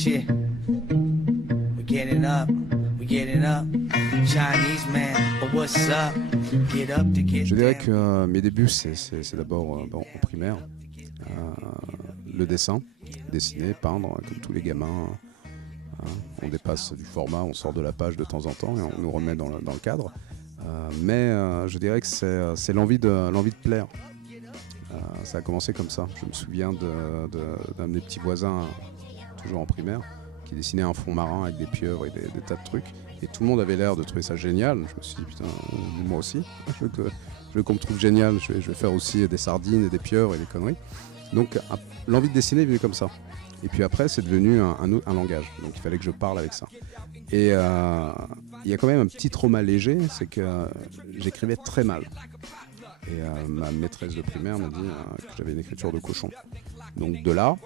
shit. We're getting up, we're getting up. Chinese man, but what's up? Get up to get. Je dirais que mes débuts, c'est d'abord bon, en primaire. Le dessin, dessiner, peindre, comme tous les gamins. On dépasse du format, on sort de la page de temps en temps et on nous remet dans le cadre. Mais je dirais que c'est l'envie de plaire. Ça a commencé comme ça. Je me souviens d'un de mes petits voisins, toujours en primaire, qui dessinait un fond marin avec des pieuvres et des tas de trucs. Et tout le monde avait l'air de trouver ça génial. Je me suis dit, putain, moi aussi, je veux qu'on me trouve génial. Je vais faire aussi des sardines et des pieuvres et des conneries. Donc l'envie de dessiner est venue comme ça. Et puis après, c'est devenu un langage. Donc il fallait que je parle avec ça. Et il y a quand même un petit trauma léger, c'est que j'écrivais très mal. Et ma maîtresse de primaire m'a dit que j'avais une écriture de cochon. Donc de là,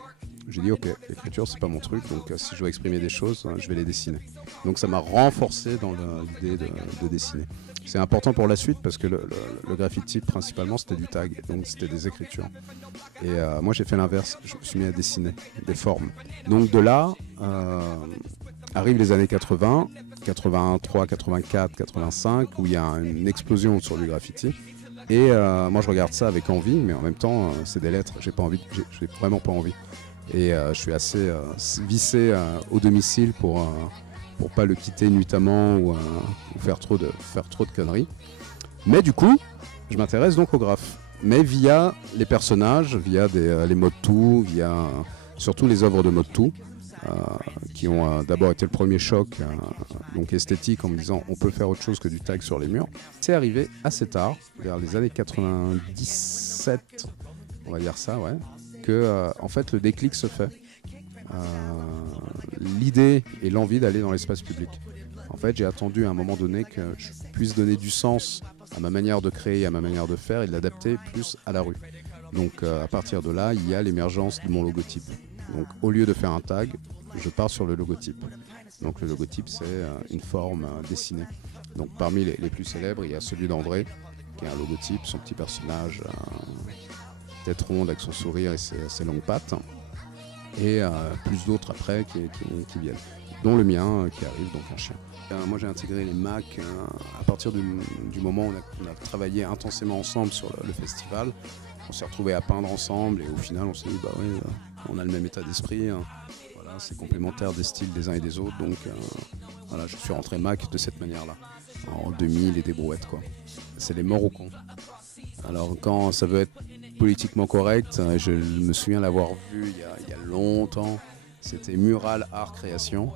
j'ai dit ok, l'écriture c'est pas mon truc, donc si je dois exprimer des choses, je vais les dessiner. Donc ça m'a renforcé dans l'idée de dessiner. C'est important pour la suite parce que le graffiti principalement c'était du tag, donc c'était des écritures. Et moi j'ai fait l'inverse, je me suis mis à dessiner des formes. Donc de là arrivent les années 80, 83, 84, 85, où il y a une explosion autour du graffiti. Et moi je regarde ça avec envie, mais en même temps c'est des lettres, j'ai vraiment pas envie. Et je suis assez vissé au domicile pour pas le quitter nuitamment ou faire trop de conneries. Mais du coup, je m'intéresse donc au graphe. Mais via les personnages, via les Motu, via surtout les œuvres de Motu, qui ont d'abord été le premier choc donc esthétique en me disant on peut faire autre chose que du tag sur les murs. C'est arrivé assez tard, vers les années 97, on va dire ça, ouais, que en fait le déclic se fait. L'idée et l'envie d'aller dans l'espace public. En fait, j'ai attendu à un moment donné que je puisse donner du sens à ma manière de créer, à ma manière de faire et de l'adapter plus à la rue. Donc à partir de là, il y a l'émergence de mon logotype. Donc au lieu de faire un tag, je pars sur le logotype. Donc le logotype, c'est une forme dessinée. Donc parmi les plus célèbres, il y a celui d'André, qui est un logotype, son petit personnage, tête ronde avec son sourire et ses longues pattes. Et plus d'autres après qui viennent, dont le mien qui arrive, donc un chien. Moi j'ai intégré les Mac à partir du moment où on a travaillé intensément ensemble sur le festival. On s'est retrouvés à peindre ensemble et au final on s'est dit bah oui, on a le même état d'esprit, voilà, c'est complémentaire des styles des uns et des autres, donc voilà, je suis rentré Mac de cette manière-là, en 2000 et des brouettes quoi. C'est les morts au con. Alors quand ça veut être politiquement correct, je me souviens l'avoir vu il y a longtemps, c'était Mural Art Création,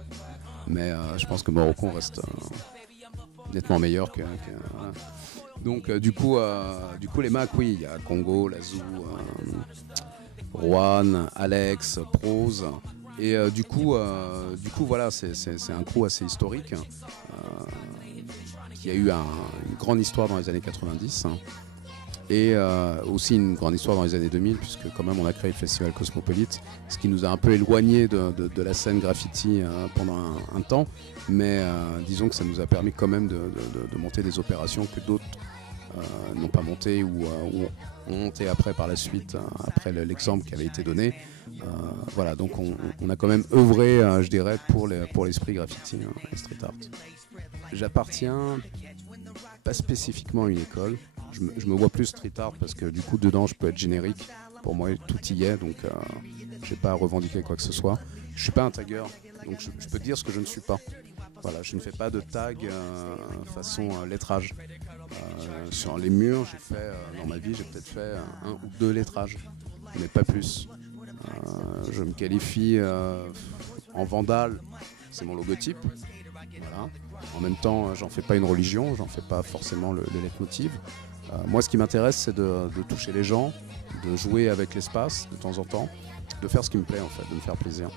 mais je pense que Morocco reste nettement meilleur que voilà. Donc du coup les Mac, oui, il y a Congo, Lazou, Juan, Alex, Prose, et du coup voilà, c'est un crew assez historique qui a eu une grande histoire dans les années 90. Et aussi une grande histoire dans les années 2000, puisque quand même on a créé le festival Cosmopolite, ce qui nous a un peu éloigné de la scène graffiti pendant un temps, mais disons que ça nous a permis quand même de monter des opérations que d'autres n'ont pas montées ou ont monté après par la suite, après l'exemple qui avait été donné. Voilà, donc on a quand même œuvré, je dirais, pour l'esprit graffiti et street art. J'appartiens pas spécifiquement à une école. Je me vois plus street art parce que du coup dedans je peux être générique. Pour moi tout y est, donc je n'ai pas à revendiquer quoi que ce soit. Je suis pas un tagger, donc je peux dire ce que je ne suis pas. Voilà, je ne fais pas de tag façon lettrage. Sur les murs, j'ai fait dans ma vie, j'ai peut-être fait 1 ou 2 lettrages, mais pas plus. Je me qualifie en vandale, c'est mon logotype. Voilà. En même temps, j'en fais pas une religion, j'en fais pas forcément le leitmotiv. Moi, ce qui m'intéresse, c'est de toucher les gens, de jouer avec l'espace de temps en temps, de faire ce qui me plaît en fait, de me faire plaisir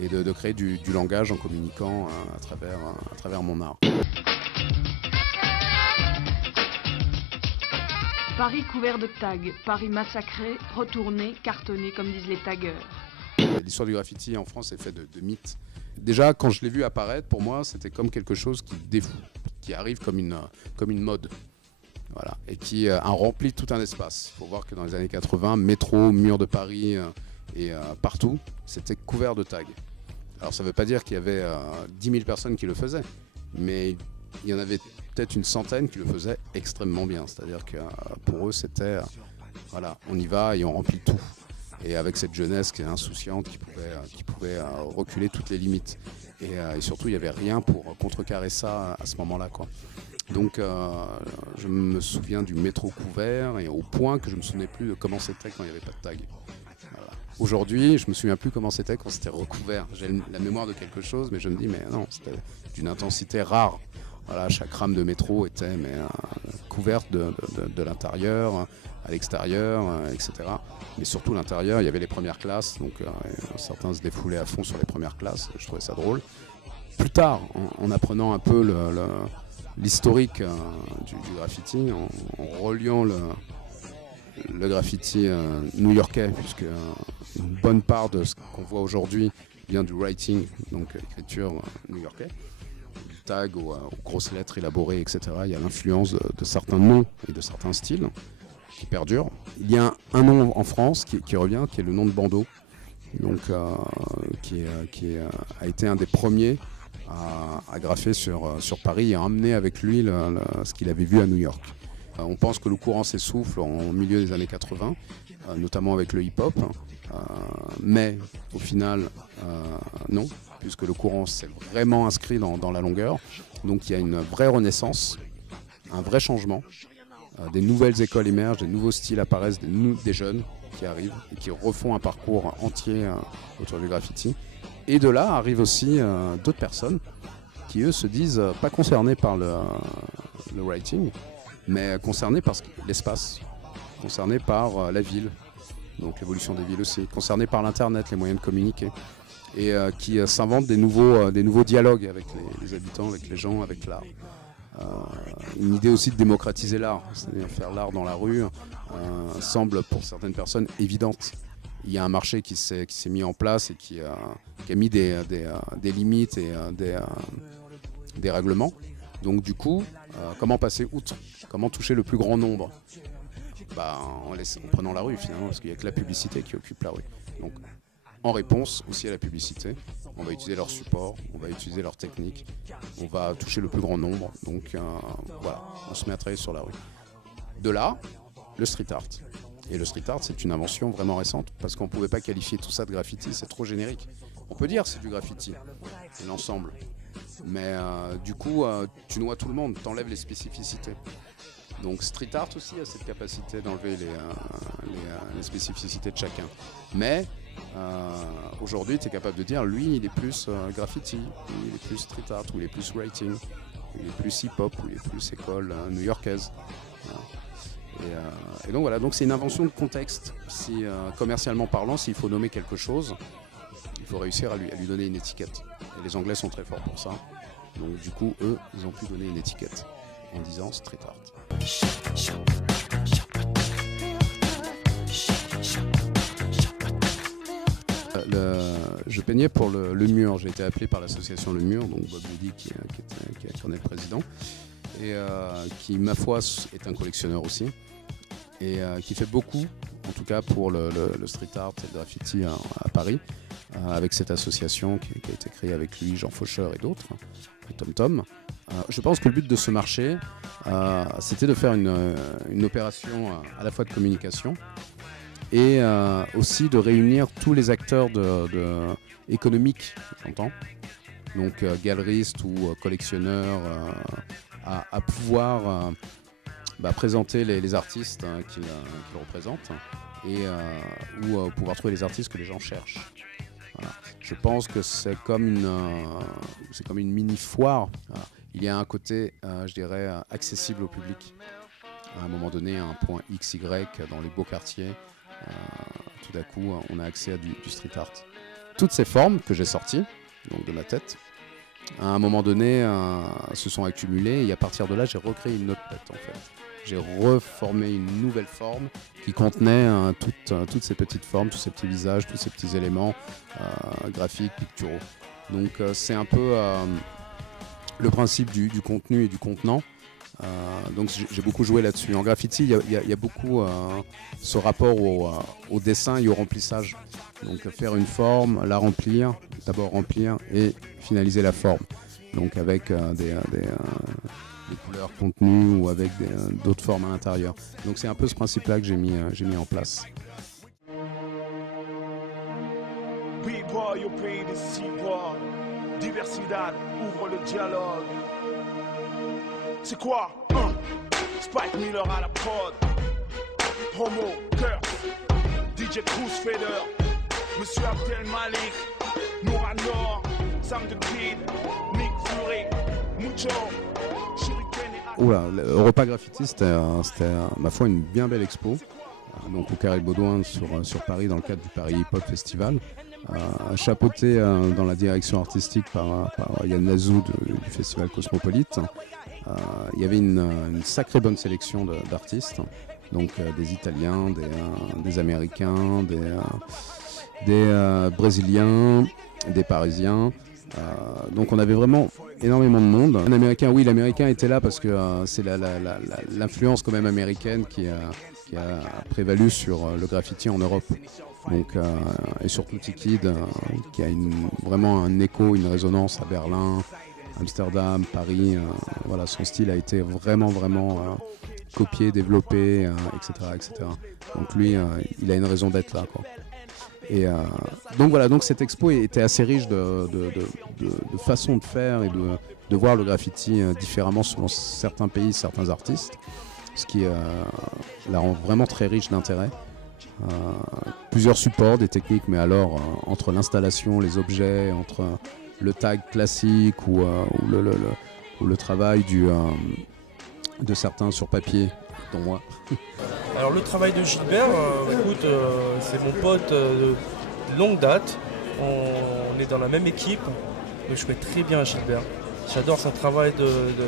et de créer du langage en communiquant à travers mon art. Paris couvert de tags, Paris massacré, retourné, cartonné comme disent les taggeurs. L'histoire du graffiti en France est faite de mythes. Déjà, quand je l'ai vu apparaître, pour moi, c'était comme quelque chose qui arrive comme une mode. Voilà, et qui a rempli tout un espace. Il faut voir que dans les années 80, métro, mur de Paris et partout, c'était couvert de tags. Alors ça ne veut pas dire qu'il y avait 10 000 personnes qui le faisaient, mais il y en avait peut-être une centaine qui le faisaient extrêmement bien. C'est-à-dire que pour eux, c'était, voilà, on y va et on remplit tout. Et avec cette jeunesse qui est insouciante, qui pouvait reculer toutes les limites. Et surtout, il n'y avait rien pour contrecarrer ça à ce moment-là, quoi. Donc je me souviens du métro couvert, et au point que je ne me souvenais plus de comment c'était quand il n'y avait pas de tag. Voilà. Aujourd'hui, je ne me souviens plus comment c'était quand c'était recouvert. J'ai la mémoire de quelque chose, mais je me dis, mais non, c'était d'une intensité rare. Voilà, chaque rame de métro était couverte de l'intérieur, à l'extérieur, etc. Mais surtout l'intérieur, il y avait les premières classes, donc certains se défoulaient à fond sur les premières classes, je trouvais ça drôle. Plus tard, en apprenant un peu l'historique du graffiti, en reliant le graffiti new-yorkais, puisque une bonne part de ce qu'on voit aujourd'hui vient du writing, donc l'écriture new-yorkais, du tag aux grosses lettres élaborées, etc. Il y a l'influence de certains noms et de certains styles qui perdurent. Il y a un nom en France qui revient, qui est le nom de Bandeau, donc, qui a été un des premiers à graffer sur Paris et à emmener avec lui ce qu'il avait vu à New York. On pense que le courant s'essouffle au milieu des années 80, notamment avec le hip-hop, mais au final, non, puisque le courant s'est vraiment inscrit dans la longueur. Donc il y a une vraie renaissance, un vrai changement. Des nouvelles écoles émergent, des nouveaux styles apparaissent, des jeunes qui arrivent et qui refont un parcours entier autour du graffiti. Et de là arrivent aussi d'autres personnes qui, eux, se disent pas concernés par le writing, mais concernés par l'espace, concernés par la ville, donc l'évolution des villes aussi, concernés par l'Internet, les moyens de communiquer, et qui s'inventent des nouveaux dialogues avec les habitants, avec les gens, avec l'art. Une idée aussi de démocratiser l'art, c'est-à-dire faire l'art dans la rue, semble pour certaines personnes évidente. Il y a un marché qui s'est mis en place et qui a mis des limites et des règlements. Donc du coup, comment passer outre? Comment toucher le plus grand nombre? En prenant la rue finalement, parce qu'il n'y a que la publicité qui occupe la rue. Donc en réponse aussi à la publicité, on va utiliser leur support, on va utiliser leur technique, on va toucher le plus grand nombre. Donc voilà, on se met à travailler sur la rue. De là, le street art. Et le street art, c'est une invention vraiment récente, parce qu'on ne pouvait pas qualifier tout ça de graffiti, c'est trop générique. On peut dire que c'est du graffiti, c'est l'ensemble. Mais du coup, tu noies tout le monde, t'enlèves les spécificités. Donc street art aussi a cette capacité d'enlever les spécificités de chacun. Mais aujourd'hui, tu es capable de dire, lui, il est plus graffiti, lui, il est plus street art, ou il est plus writing, il est plus hip-hop, ou il est plus école new-yorkaise. Et donc voilà, donc c'est une invention de contexte. Si commercialement parlant, s'il faut nommer quelque chose, il faut réussir à lui donner une étiquette. Et les Anglais sont très forts pour ça. Donc du coup, eux, ils ont pu donner une étiquette en disant street art. Je peignais pour le mur. J'ai été appelé par l'association Le Mur, donc Bob Moody qui en est le président, et qui, ma foi, est un collectionneur aussi, et qui fait beaucoup, en tout cas pour le street art et le graffiti à Paris, avec cette association qui a été créée avec lui, Jean Faucheur et d'autres, et Tom. Je pense que le but de ce marché, c'était de faire une opération à la fois de communication et aussi de réunir tous les acteurs économiques, j'entends, donc galeristes ou collectionneurs, à pouvoir présenter les artistes qu'ils représentent ou pouvoir trouver les artistes que les gens cherchent. Voilà. Je pense que c'est comme une mini-foire. Voilà. Il y a un côté, je dirais, accessible au public. À un moment donné, à un point XY dans les beaux quartiers, tout d'un coup, on a accès à du street art. Toutes ces formes que j'ai sorties, donc de ma tête, à un moment donné, se sont accumulées, et à partir de là, j'ai recréé une autre tête, en fait. J'ai reformé une nouvelle forme qui contenait toutes ces petites formes, tous ces petits visages, tous ces petits éléments graphiques, picturaux. Donc c'est un peu le principe du contenu et du contenant. Donc j'ai beaucoup joué là-dessus. En graffiti, il y a beaucoup ce rapport au dessin et au remplissage. Donc faire une forme, la remplir, d'abord remplir et finaliser la forme. Donc avec des couleurs contenues ou avec d'autres formes à l'intérieur. Donc c'est un peu ce principe-là que j'ai mis en place. B-Boy au pays des C-Boy, Diversidad ouvre le dialogue. C'est quoi? Spike Miller à la prod, Homo, Curse, DJ Cruz Fader, Monsieur Abdel Malik, Noura Nord, Sam the Kid, Nick Fury, Mucho, Shuriken et... Oula, Europa Graffiti, c'était ma foi une bien belle expo. Donc au Carré Baudouin sur Paris dans le cadre du Paris Hip Hop Festival. Chapeauté dans la direction artistique par Yann Nazou du Festival Cosmopolite. Il y avait une sacrée bonne sélection d'artistes, donc des Italiens, des Américains, des Brésiliens, des Parisiens. Donc on avait vraiment énormément de monde. Un Américain, oui, l'Américain était là parce que c'est l'influence quand même américaine qui a prévalu sur le graffiti en Europe. Donc, et surtout T-Kid, qui a vraiment un écho, une résonance à Berlin, Amsterdam, Paris. Voilà, son style a été vraiment copié, développé, etc. Donc lui, il a une raison d'être là, quoi. Et donc voilà, donc cette expo était assez riche de façons de faire et de voir le graffiti différemment selon certains pays, certains artistes, ce qui la rend vraiment très riche d'intérêt. Plusieurs supports, des techniques, mais alors entre l'installation, les objets, entre le tag classique ou le travail de certains sur papier, dont moi. Alors le travail de Gilbert, écoute, c'est mon pote de longue date, on est dans la même équipe, donc je connais très bien Gilbert. J'adore son travail,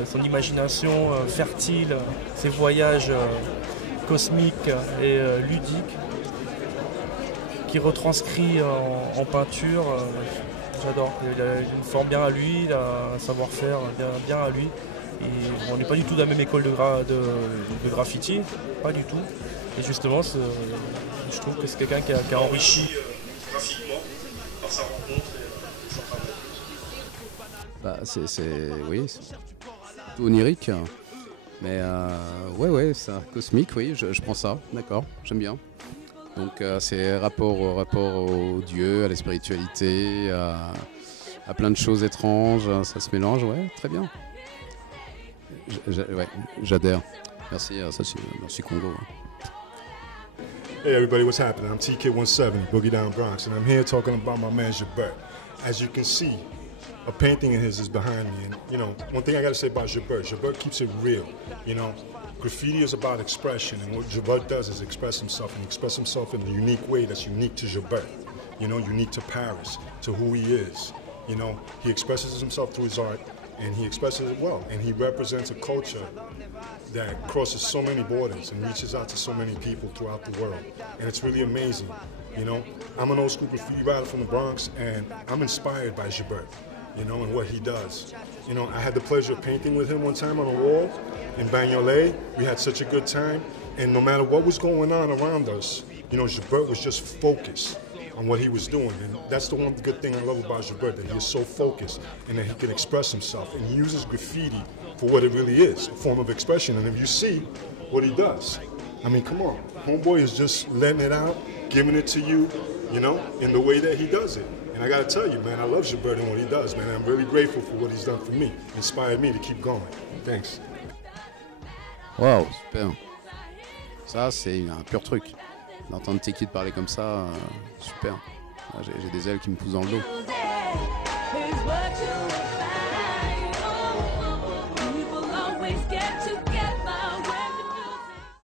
son imagination fertile, ses voyages cosmiques et ludiques, qui retranscrit en peinture. J'adore, il a une forme bien à lui, il a un savoir-faire bien à lui. Et on n'est pas du tout de la même école de graffiti, pas du tout. Et justement, je trouve que c'est quelqu'un qui a enrichi graphiquement par sa rencontre et son travail. Bah, oui, c'est tout onirique, mais ouais, ça, cosmique, oui, je prends ça, d'accord, j'aime bien. Donc c'est rapport au Dieu, à la spiritualité, à plein de choses étranges, ça se mélange, ouais, très bien. Ouais, j'adhère. Merci, merci Congo. Hey everybody, what's happening? I'm TK170, Boogie Down Bronx, and I'm here talking about my man Gilbert. As you can see, a painting of his is behind me, and you know, one thing I gotta say about Gilbert keeps it real. You know, graffiti is about expression, and what Gilbert does is express himself, and express himself in a unique way that's unique to Gilbert. You know, unique to Paris, to who he is. You know, he expresses himself through his art, and he expresses it well, and he represents a culture that crosses so many borders and reaches out to so many people throughout the world, and it's really amazing. You know, I'm an old school graffiti writer from the Bronx, and I'm inspired by Gilbert, you know, and what he does. You know, I had the pleasure of painting with him one time on a wall in Bagnolet. We had such a good time, and no matter what was going on around us, you know, Gilbert was just focused on what he was doing, and that's the one good thing I love about Gilbert, that he is so focused and that he can express himself, and he uses graffiti for what it really is, a form of expression. And if you see what he does, I mean, come on, homeboy is just letting it out, giving it to you, you know, in the way that he does it. And I gotta tell you, man, I love Gilbert and what he does, man. I'm really grateful for what he's done for me, inspired me to keep going. Thanks. Wow, super. Ça, c'est un pur truc. D'entendre T-Kid parler comme ça, super. J'ai des ailes qui me poussent dans le dos.